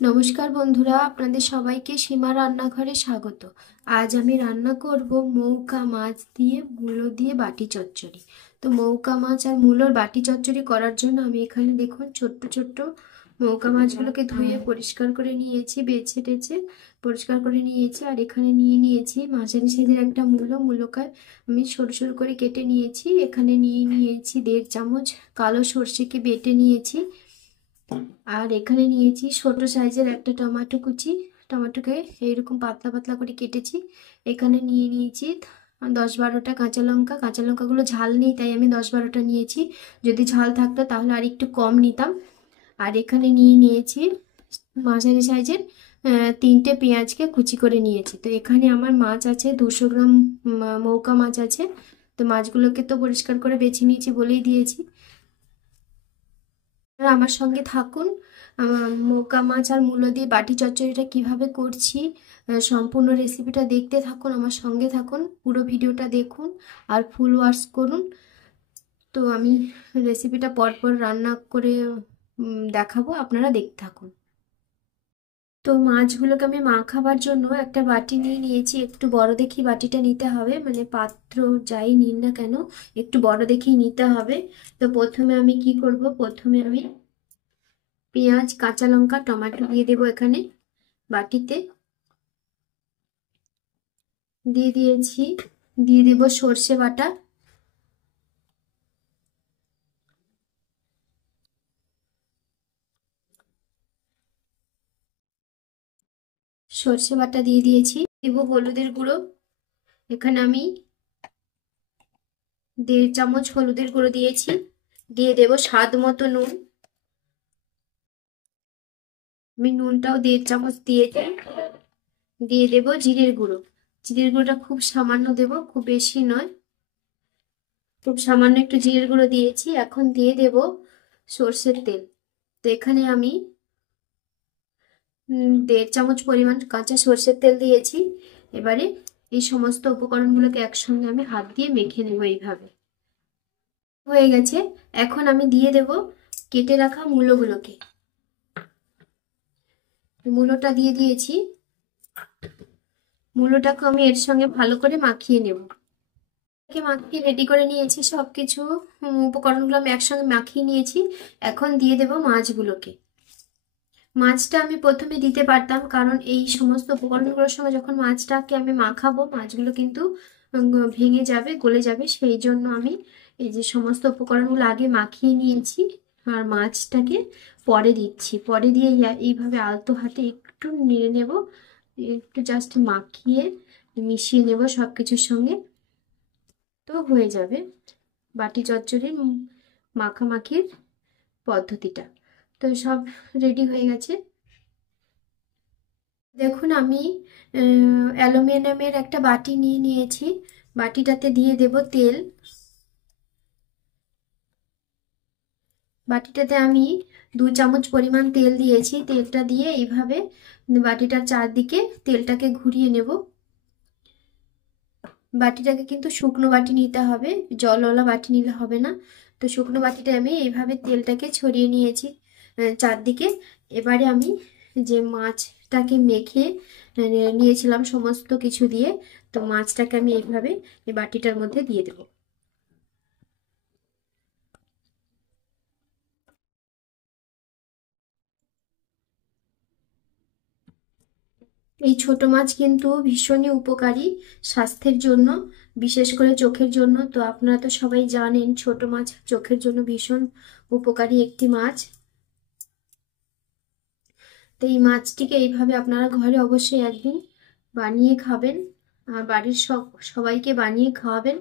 নমস্কার বন্ধুরা, আপনাদের সবাইকে সীমা রান্নাঘরে স্বাগত। আজ আমি রান্না করব মৌকা মাছ দিয়ে মূলো দিয়ে বাটি চচ্চড়ি। তো মৌকা মাছ আর মূলোর বাটি চচ্চড়ি করার জন্য আমি এখানে দেখুন ছোট্ট ছোট্ট মৌকা মাছগুলোকে ধুয়ে পরিষ্কার করে নিয়েছি, বেছে টেছে পরিষ্কার করে নিয়েছি। আর এখানে নিয়ে নিয়েছি মাঝারি সাইজের একটা মূলোকে আমি সরু সরু করে কেটে নিয়েছি। এখানে নিয়ে নিয়েছি 1.5 চামচ কালো সর্ষেকে বেটে নিয়েছি। আর এখানে নিয়েছি ছোট সাইজের একটা টমেটো কুচি, টমেটোকে এইরকম পাতলা পাতলা করে কেটেছি। এখানে নিয়ে নিয়েছি 10-12টা কাঁচা লঙ্কা। কাঁচা লঙ্কাগুলো ঝাল নেই তাই আমি 10-12টা নিয়েছি, যদি ঝাল থাকতো তাহলে আর একটু কম নিতাম। আর এখানে নিয়ে নিয়েছি মাঝারি সাইজের 3টে পেঁয়াজকে কুচি করে নিয়েছি। তো এখানে আমার মাছ আছে 200 গ্রাম মৌকা মাছ আছে। তো মাছগুলোকে তো পরিষ্কার করে বেছে নিয়েছি বলেই দিয়েছি। আমার সঙ্গে থাকুন, মৌকা মাছ আর মূলো দিয়ে বাটি চচ্চড়িটা কিভাবে করছি সম্পূর্ণ রেসিপিটা দেখতে থাকুন, আমার সঙ্গে থাকুন, পুরো ভিডিওটা দেখুন আর ফুল ওয়াচ করুন। তো আমি রেসিপিটা পরপর রান্না করে দেখাবো, আপনারা দেখতে থাকুন। তো মাছগুলোকে আমি মাখাবার জন্য একটা বাটি নিয়ে নিয়েছি। একটু বড় দেখি বাটিটা নিতে হবে, মানে পাত্র যাই নিন না কেন একটু বড় দেখেই নিতে হবে। তো প্রথমে আমি কি করব, প্রথমে আমি পেঁয়াজ, কাঁচা লঙ্কা, টমেটো দিয়ে দেবো এখানে বাটিতে। দিয়ে দিয়েছি, দিয়ে দেব সর্ষে বাটা, সর্ষে বাটা দিয়ে দিয়েছি। দেব হলুদের গুঁড়ো, এখানে আমি 1.5 চামচ হলুদের গুঁড়ো দিয়েছি। দিয়ে দেব স্বাদ মতো নুন, আমি নুনটাও 1.5 চামচ দিয়েছি। দিয়ে দেব জিরের গুঁড়ো, জিরের গুঁড়োটা খুব সামান্য দেব, খুব বেশি নয়, খুব সামান্য একটু জিরের গুঁড়ো দিয়েছি। এখন দিয়ে দেব সর্ষের তেল। তো এখানে আমি 1.5 চামচ পরিমাণ কাঁচা সর্ষের তেল দিয়েছি। এবারে এই সমস্ত উপকরণগুলোকে একসঙ্গে আমি হাত দিয়ে মেখে নেব এইভাবে। হয়ে গেছে, এখন আমি দিয়ে দেব কেটে রাখা মূলোগুলোকে। মূলোটা দিয়ে দিয়েছি, মূলোটাকে আমি এর সঙ্গে ভালো করে মাখিয়ে নেব। মাখিয়ে রেডি করে নিয়েছি, সবকিছু উপকরণগুলো আমি একসঙ্গে মাখিয়ে নিয়েছি। এখন দিয়ে দেব মাছগুলোকে। মাছটা আমি প্রথমে দিতে পারতাম, কারণ এই সমস্ত উপকরণগুলোর সঙ্গে যখন মাছটাকে আমি মাখাবো মাছগুলো কিন্তু ভেঙে যাবে, গলে যাবে, সেই জন্য আমি এই যে সমস্ত উপকরণগুলো আগে মাখিয়ে নিয়েছি আর মাছটাকে পরে দিচ্ছি। পরে দিয়ে এইভাবে আলতো হাতে একটু নেড়ে নেব, একটু জাস্ট মাখিয়ে মিশিয়ে নেব সব কিছুর সঙ্গে। তো হয়ে যাবে বাটি চচ্চড়ির মাখামাখির পদ্ধতিটা। তো সব রেডি হয়ে গেছে। দেখুন আমি অ্যালুমিনিয়ামের একটা বাটি নিয়ে নিয়েছি, বাটিটাতে দিয়ে দেব তেল। বাটিটাতে আমি 2 চামচ পরিমাণ তেল দিয়েছি। তেলটা দিয়ে এইভাবে বাটিটার চারদিকে তেলটাকে ঘুরিয়ে নেব। বাটিটাকে কিন্তু শুকনো বাটি নিতে হবে, জলওয়ালা বাটি নিলে হবে না। তো শুকনো বাটিটা আমি এইভাবে তেলটাকে ছড়িয়ে নিয়েছি চারদিকে। এবারে আমি যে মাছটাকে মেখে নিয়েছিলাম সমস্ত কিছু দিয়ে, তো মাছটাকে আমি এইভাবে এই বাটিটার মধ্যে দিয়ে দেব। এই ছোট মাছ কিন্তু ভীষণই উপকারী স্বাস্থ্যের জন্য, বিশেষ করে চোখের জন্য। তো আপনারা তো সবাই জানেন ছোট মাছ চোখের জন্য ভীষণ উপকারী একটি মাছ। তো এই মাছটিকে এইভাবে আপনারা ঘরে অবশ্যই একদিন বানিয়ে খাবেন আর বাড়ির সবাইকে বানিয়ে খাওয়াবেন,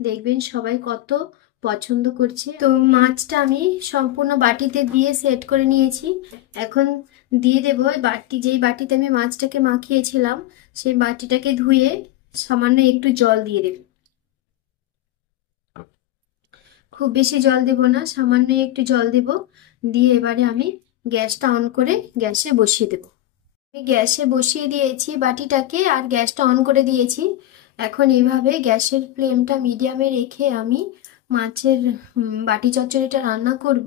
দেখবেন সবাই কত পছন্দ করছে। তো মাছটা আমি সম্পূর্ণ বাটিতে দিয়ে সেট করে নিয়েছি। এখন দিয়ে দেবো যেই বাটিতে আমি মাছটাকে মাখিয়েছিলাম সেই বাটিটাকে ধুয়ে সামান্য একটু জল দিয়ে দেব। খুব বেশি জল দেব না, সামান্য একটু জল দেব। দিয়ে এবারে আমি গ্যাসটা অন করে গ্যাসে বসিয়ে দেব। আমি গ্যাসে বসিয়ে দিয়েছি বাটিটাকে আর গ্যাসটা অন করে দিয়েছি। এখন এইভাবে গ্যাসের ফ্লেমটা মিডিয়ামে রেখে আমি মাছের বাটি চচ্চড়িটা রান্না করব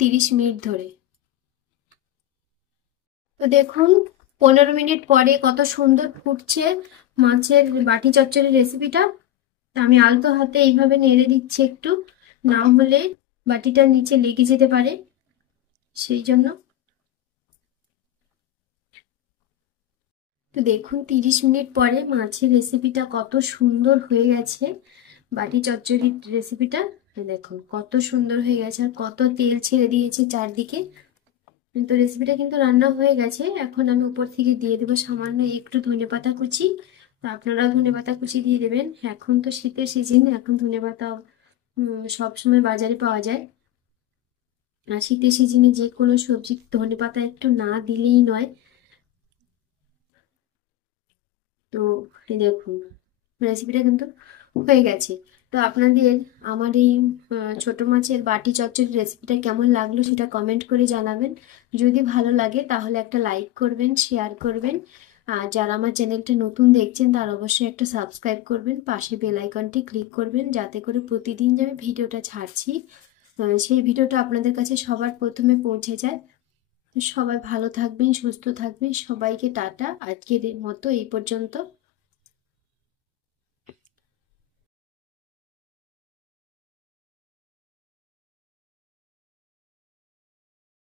30 মিনিট ধরে। তো দেখুন 15 মিনিট পরে কত সুন্দর ফুটছে মাছের বাটি চচ্চড়ির রেসিপিটা। তা আমি আলতো হাতে এইভাবে নেড়ে দিচ্ছি একটু, না হলে বাটিটার নিচে লেগে যেতে পারে, সেই জন্য। তো দেখুন 30 মিনিট পরে মাছের রেসিপিটা কত সুন্দর হয়ে গেছে, বাটি চচ্চড়ির রেসিপিটা। দেখুন কত সুন্দর হয়ে গেছে আর কত তেল ছেড়ে দিয়েছে চারদিকে। তো রেসিপিটা কিন্তু রান্না হয়ে গেছে। এখন আমি উপর থেকে দিয়ে দেবো সামান্য একটু ধনেপাতা কুচি। তো আপনারাও ধনেপাতা কুচি দিয়ে দেবেন। এখন তো শীতের সিজন, এখন ধনেপাতা সব সময় বাজারে পাওয়া যায়। আর শীতের সিজনে যে কোনো সবজি ধনেপাতা একটু না দিলেই নয়। তো এই দেখুন রেসিপিটা কিন্তু হয়ে গেছে। তো আপনাদের আমার এই ছোট মাছের বাটি চচ্চড়ি রেসিপিটা কেমন লাগলো সেটা কমেন্ট করে জানাবেন। যদি ভালো লাগে তাহলে একটা লাইক করবেন, শেয়ার করবেন। আর যারা আমার চ্যানেলটা নতুন দেখছেন তারা অবশ্যই একটা সাবস্ক্রাইব করবেন, পাশে বেল আইকনটি ক্লিক করবেন, যাতে করে প্রতিদিন যে আমি ভিডিওটা ছাড়ছি সেই ভিডিওটা আপনাদের কাছে সবার প্রথমে পৌঁছে যায়। তো সবাই ভালো থাকবেন, সুস্থ থাকবেন, সবাইকে টাটা। আজকের মতো এই পর্যন্ত।